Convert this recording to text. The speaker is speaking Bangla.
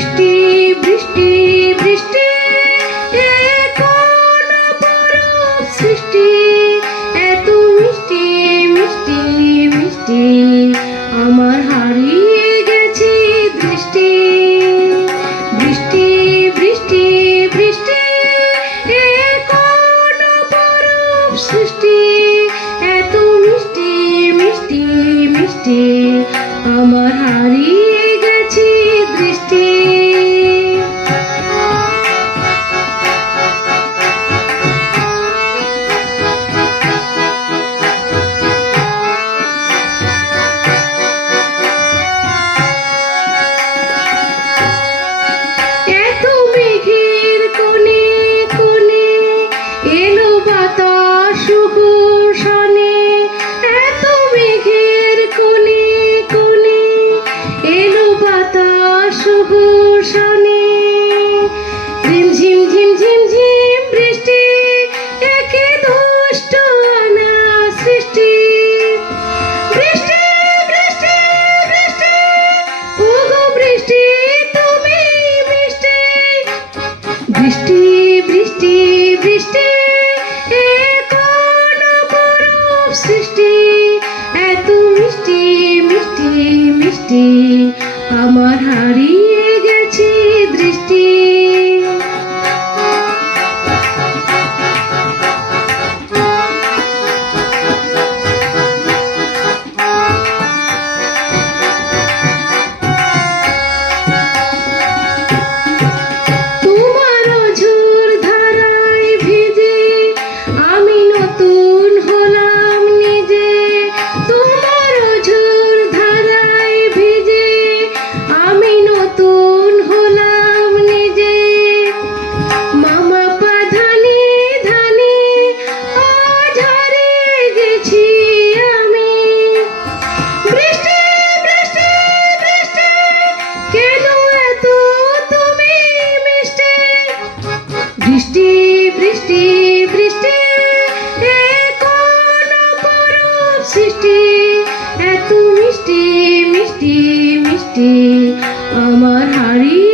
বৃষ্টি বৃষ্টি বৃষ্টি সৃষ্টি? এত মিষ্টি মিষ্টি মিষ্টি, আমার হারিয়ে গেছে দৃষ্টি। বৃষ্টি বৃষ্টি বৃষ্টি সৃষ্টি? এত মিষ্টি মিষ্টি মিষ্টি, আমার হারিয়ে সুভূষণে রিম ঝিম ঝিম ঝিম ঝিম বৃষ্টি, একে দুষ্ট না সৃষ্টি। বৃষ্টি বৃষ্টি বৃষ্টি, ওগো বৃষ্টি, তুমি মিষ্টি। বৃষ্টি আমার হারিয়ে গেছে দৃষ্টি। বৃষ্টি বৃষ্টি বৃষ্টি সৃষ্টি? এত মিষ্টি মিষ্টি মিষ্টি আমার হারিয়ে